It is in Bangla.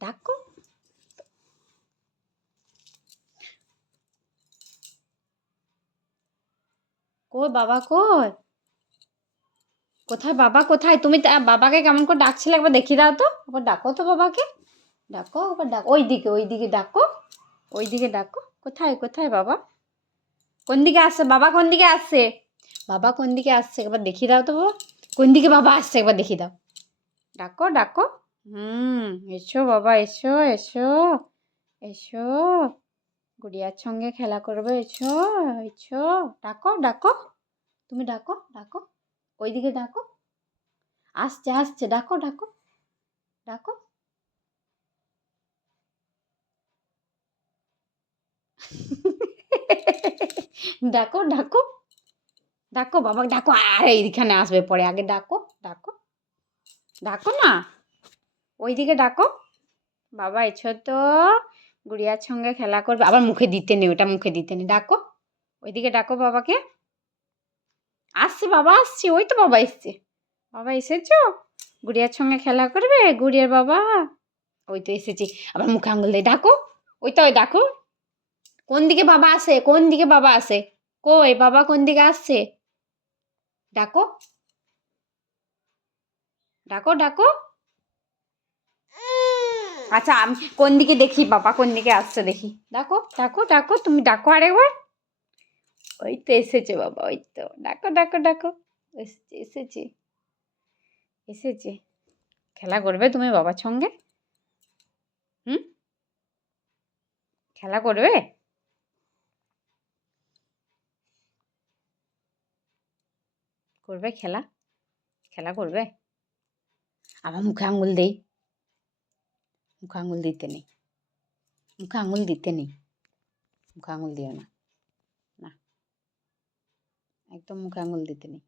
ডাকো। কই বাবা কই? কোথায় বাবা কোথায়? তুমি বাবাকে কেমন করে ডাকছিলে একবার দেখিয়ে দাও তো। একবার ডাকো তো বাবাকে। ডাকো একবার ডাকো। ওইদিকে ডাকো। ওইদিকে ডাকো। কোথায় কোথায় বাবা? কোন দিকে আসছে বাবা? কোন দিকে আসছে বাবা? কোন দিকে আসছে একবার দেখিয়ে দাও তো বাবা। কোন দিকে বাবা আসছে একবার দেখিয়ে দাও। ডাকো ডাকো। এসো বাবা এসো এসো এসো। গুড়িয়ার সঙ্গে খেলা করবে, এসো এসো। ডাকো ডাকো। তুমি ডাকো ডাকো। ওইদিকে ডাকো। আসছে আসছে, ডাকো ডাকো ডাকো। ডাকো ডাকো ডাকো বাবা ডাকো। আর এইখানে আসবে পরে, আগে ডাকো ডাকো ডাকো না। ওইদিকে ডাকো। বাবা এসো তো, গুড়িয়ার সঙ্গে খেলা করবে। আবার মুখে দিতে নেই, ওটা মুখে দিতে নেই। ডাকো। ওইদিকে ডাকো বাবাকে। আসছে বাবা আসছে, ওই তো বাবা এসছে। বাবা এসেছো? গুড়িয়ার সঙ্গে খেলা করবে গুড়িয়ার বাবা? ওই তো এসেছি। আবার মুখে আঙুল দিয়ে ডাকো। ওই তো ওই ডাকো। কোন দিকে বাবা আসে? কোন দিকে বাবা আসে? কই বাবা কোন দিকে আসছে? ডাকো ডাকো ডাকো। আচ্ছা আমি কোন দিকে দেখি বাবা কোন দিকে আসছে দেখি। ডাকো ডাকো ডাকো, তুমি ডাকো আরেকবার। ওই তো এসেছে বাবা, ওই তো ডাকো ডাকো ডাকো। এসেছে এসেছে এসেছে। খেলা করবে তুমি বাবার সঙ্গে? হুম, খেলা করবে? করবে খেলা? খেলা করবে? আবার মুখে আঙুল দেই। মুখে আঙুল দিতে নেই। মুখে আঙুল দিতে নেই। মুখে আঙুল দিও না। না, একদম মুখে আঙুল দিতে নেই।